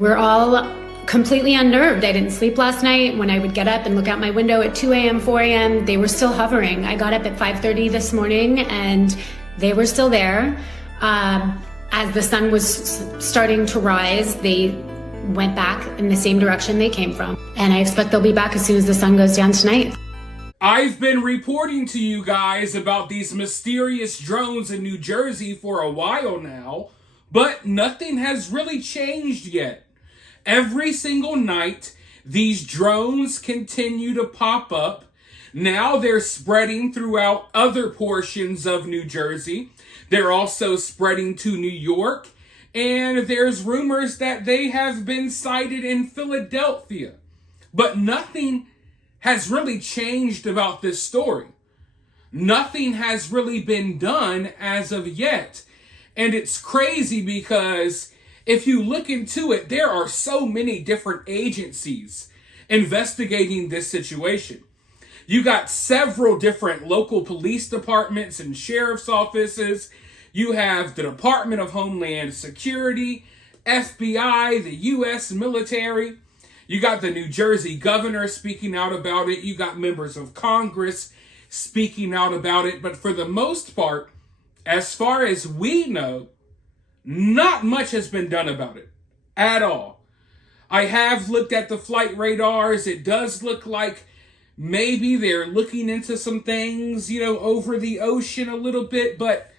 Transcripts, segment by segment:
We're all completely unnerved. I didn't sleep last night. When I would get up and look out my window at 2 a.m., 4 a.m., they were still hovering. I got up at 5:30 this morning and they were still there. As the sun was starting to rise, they went back in the same direction they came from. And I expect they'll be back as soon as the sun goes down tonight. I've been reporting to you guys about these mysterious drones in New Jersey for a while now, but nothing has really changed yet. Every single night, these drones continue to pop up. Now they're spreading throughout other portions of New Jersey. They're also spreading to New York. And there's rumors that they have been sighted in Philadelphia. But nothing has really changed about this story. Nothing has really been done as of yet. And it's crazy because if you look into it, there are so many different agencies investigating this situation. You got several different local police departments and sheriff's offices. You have the Department of Homeland Security, FBI, the U.S. military. You got the New Jersey governor speaking out about it. You got members of Congress speaking out about it. But for the most part, as far as we know, not much has been done about it at all. I have looked at the flight radars. It does look like maybe they're looking into some things, over the ocean a little bit. But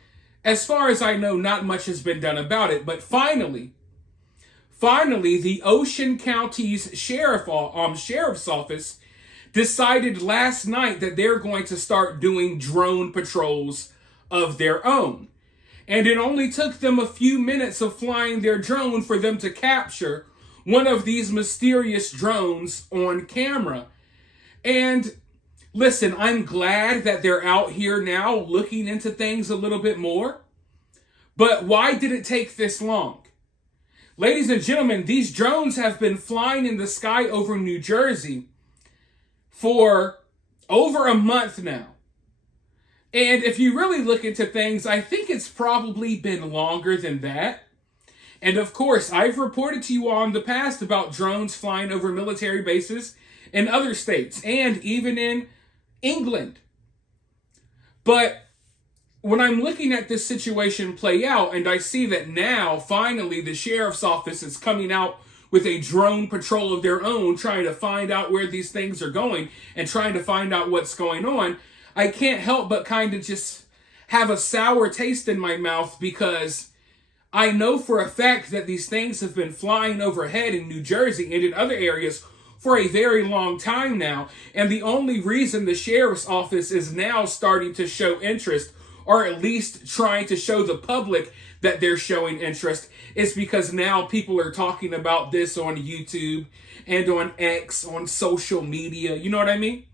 as far as I know, not much has been done about it. But finally, the Ocean County's sheriff's office decided last night that they're going to start doing drone patrols of their own. And it only took them a few minutes of flying their drone for them to capture one of these mysterious drones on camera. And listen, I'm glad that they're out here now looking into things a little bit more. But why did it take this long? Ladies and gentlemen, these drones have been flying in the sky over New Jersey for over a month now. And if you really look into things, I think it's probably been longer than that. And of course, I've reported to you all in the past about drones flying over military bases in other states and even in England. But when I'm looking at this situation play out and I see that now, finally, the sheriff's office is coming out with a drone patrol of their own, trying to find out where these things are going and trying to find out what's going on, I can't help but kind of just have a sour taste in my mouth because I know for a fact that these things have been flying overhead in New Jersey and in other areas for a very long time now. And the only reason the sheriff's office is now starting to show interest, or at least trying to show the public that they're showing interest, is because now people are talking about this on YouTube and on X, on social media. You know what I mean?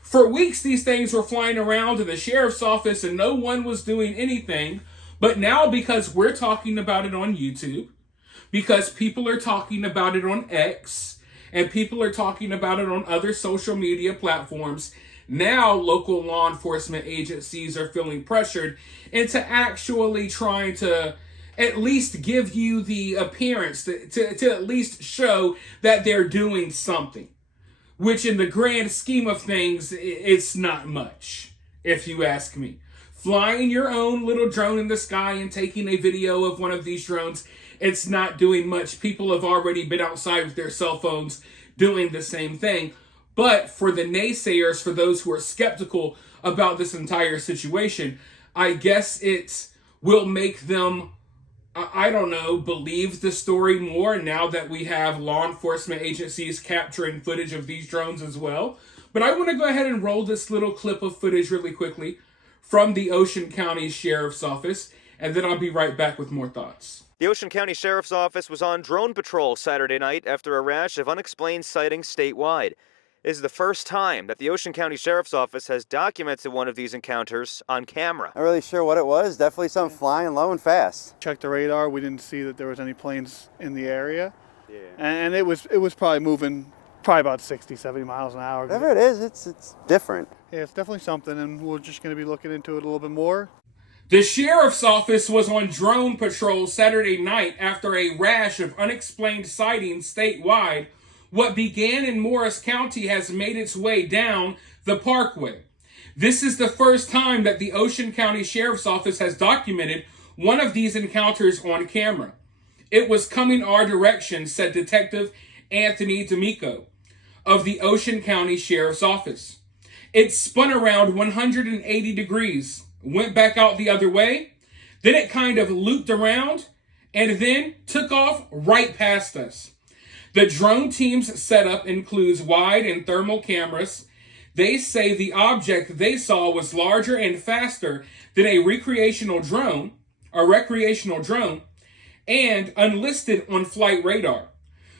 For weeks, these things were flying around in the sheriff's office and no one was doing anything. But now, because we're talking about it on YouTube, because people are talking about it on X, and people are talking about it on other social media platforms, now local law enforcement agencies are feeling pressured into actually trying to at least give you the appearance, to at least show that they're doing something. Which in the grand scheme of things, it's not much, if you ask me. Flying your own little drone in the sky and taking a video of one of these drones, it's not doing much. People have already been outside with their cell phones doing the same thing. But for the naysayers, for those who are skeptical about this entire situation, I guess it will make them, believe the story more now that we have law enforcement agencies capturing footage of these drones as well. But I want to go ahead and roll this little clip of footage really quickly from the Ocean County Sheriff's Office, and then I'll be right back with more thoughts. The Ocean County Sheriff's Office was on drone patrol Saturday night after a rash of unexplained sightings statewide. This is the first time that the Ocean County Sheriff's Office has documented one of these encounters on camera. Not really sure what it was. Definitely something flying low and fast. Checked the radar. We didn't see that there was any planes in the area. Yeah. And it was probably moving about 60, 70 miles an hour. Whatever it is, it's different. Yeah, it's definitely something, and we're just going to be looking into it a little bit more. The sheriff's office was on drone patrol Saturday night after a rash of unexplained sightings statewide. What began in Morris County has made its way down the Parkway. This is the first time that the Ocean County Sheriff's Office has documented one of these encounters on camera. It was coming our direction, said Detective Anthony D'Amico of the Ocean County Sheriff's Office. It spun around 180 degrees, went back out the other way, then it kind of looped around, and then took off right past us. The drone team's setup includes wide and thermal cameras. They say the object they saw was larger and faster than a recreational drone, and unlisted on flight radar.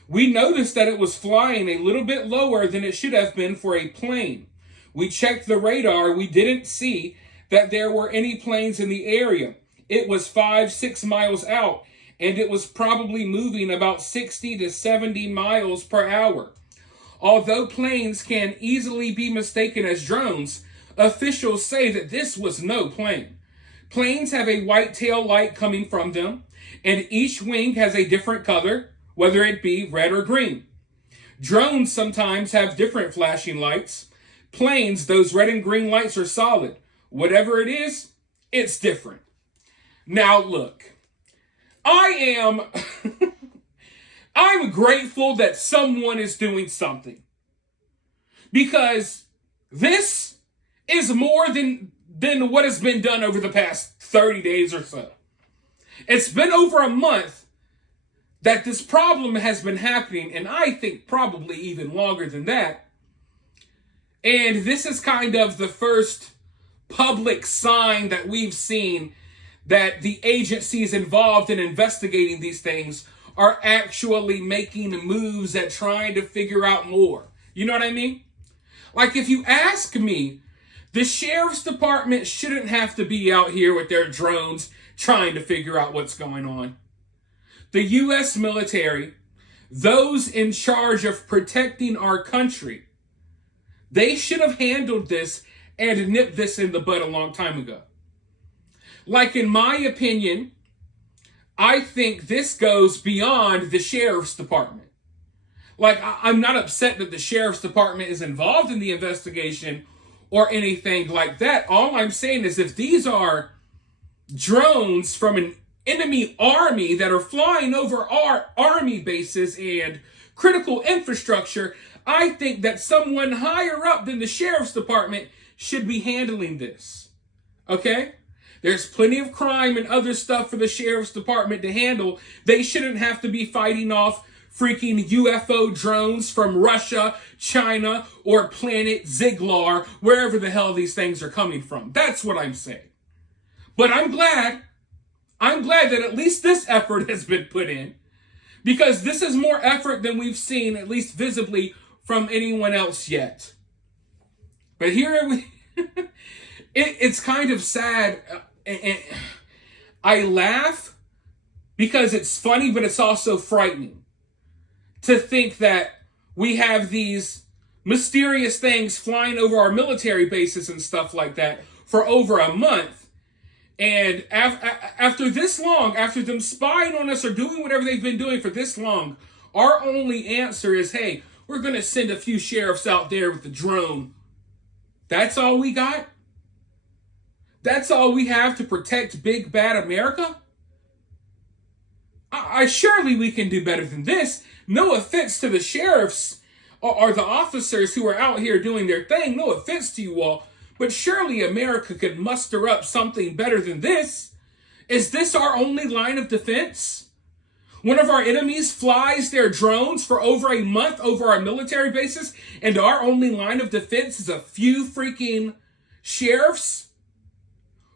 We noticed that it was flying a little bit lower than it should have been for a plane. We checked the radar. We didn't see that there were any planes in the area. It was 5-6 miles out, and it was probably moving about 60 to 70 miles per hour. Although planes can easily be mistaken as drones, officials say that this was no plane. Planes have a white tail light coming from them, and each wing has a different color, whether it be red or green. Drones sometimes have different flashing lights. Planes, those red and green lights are solid. Whatever it is, it's different. Now look, I'm grateful that someone is doing something, because this is more than what has been done over the past 30 days or so. It's been over a month that this problem has been happening, and I think probably even longer than that. And this is kind of the first public sign that we've seen that the agencies involved in investigating these things are actually making moves at trying to figure out more. You know what I mean? Like, if you ask me, the sheriff's department shouldn't have to be out here with their drones trying to figure out what's going on. The U.S. military, those in charge of protecting our country, they should have handled this and nipped this in the bud a long time ago. Like, in my opinion, I think this goes beyond the sheriff's department. Like, I'm not upset that the sheriff's department is involved in the investigation or anything like that. All I'm saying is, if these are drones from an enemy army that are flying over our army bases and critical infrastructure, I think that someone higher up than the sheriff's department should be handling this. Okay? There's plenty of crime and other stuff for the sheriff's department to handle. They shouldn't have to be fighting off freaking UFO drones from Russia, China, or planet Ziglar, wherever the hell these things are coming from. That's what I'm saying. But I'm glad that at least this effort has been put in, because this is more effort than we've seen, at least visibly, from anyone else yet. But here we, it's kind of sad. And I laugh because it's funny, but it's also frightening to think that we have these mysterious things flying over our military bases and stuff like that for over a month. And after this long, after them spying on us or doing whatever they've been doing for this long, our only answer is, hey, we're going to send a few sheriffs out there with the drone. That's all we got? That's all we have to protect big bad America? Surely we can do better than this. No offense to the sheriffs or the officers who are out here doing their thing. No offense to you all. But surely America could muster up something better than this. Is this our only line of defense? One of our enemies flies their drones for over a month over our military bases, and our only line of defense is a few freaking sheriffs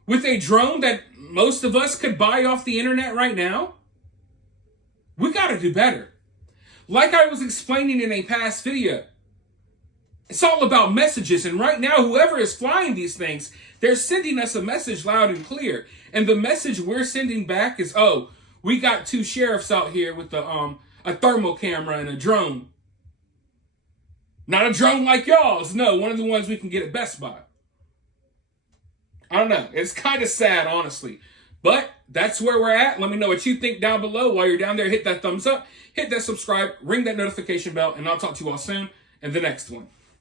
with a drone that most of us could buy off the internet right now? We gotta do better. Like I was explaining in a past video, it's all about messages, and right now, whoever is flying these things, they're sending us a message loud and clear. And the message we're sending back is, oh, we got 2 sheriffs out here with a thermal camera and a drone. Not a drone like y'all's, no, one of the ones we can get at Best Buy. I don't know. It's kind of sad, honestly. But that's where we're at. Let me know what you think down below. While you're down there, hit that thumbs up, hit that subscribe, ring that notification bell, and I'll talk to you all soon in the next one.